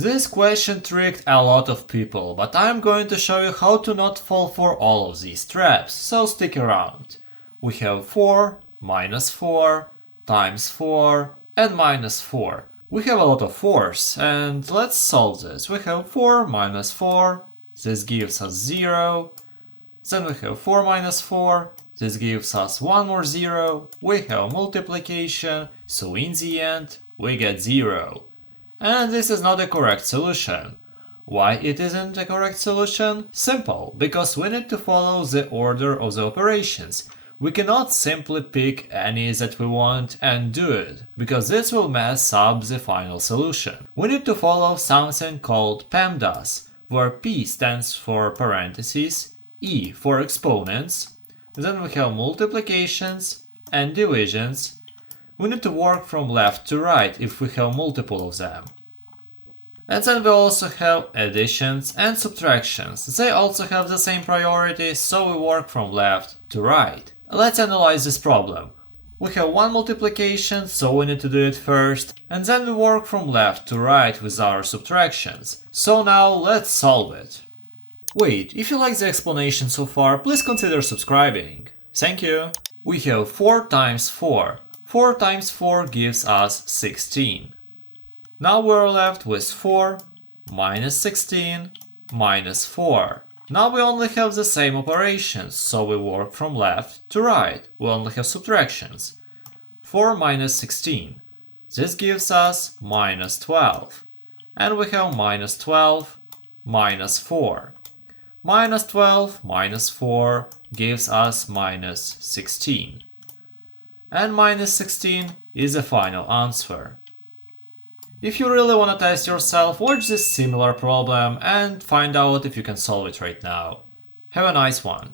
This question tricked a lot of people, but I'm going to show you how to not fall for all of these traps, so stick around. We have 4, minus 4, times 4, and minus 4. We have a lot of 4s, and let's solve this. We have 4 minus 4, this gives us 0. Then we have 4 minus 4, this gives us one more 0. We have multiplication, so in the end, we get 0. And this is not a correct solution. Why it isn't a correct solution? Simple, because we need to follow the order of the operations. We cannot simply pick any that we want and do it, because this will mess up the final solution. We need to follow something called PEMDAS, where P stands for parentheses, E for exponents, then we have multiplications and divisions. We need to work from left to right if we have multiple of them. And then we also have additions and subtractions. They also have the same priority, so we work from left to right. Let's analyze this problem. We have one multiplication, so we need to do it first, and then we work from left to right with our subtractions. So now let's solve it. Wait, if you like the explanation so far, please consider subscribing. Thank you! We have 4 times 4. 4 times 4 gives us 16. Now we're left with 4 minus 16 minus 4. Now we only have the same operations, so we work from left to right. We only have subtractions. 4 minus 16. This gives us minus 12. And we have minus 12 minus 4. Minus 12 minus 4 gives us minus 16. And minus 16 is the final answer. If you really want to test yourself, watch this similar problem and find out if you can solve it right now. Have a nice one!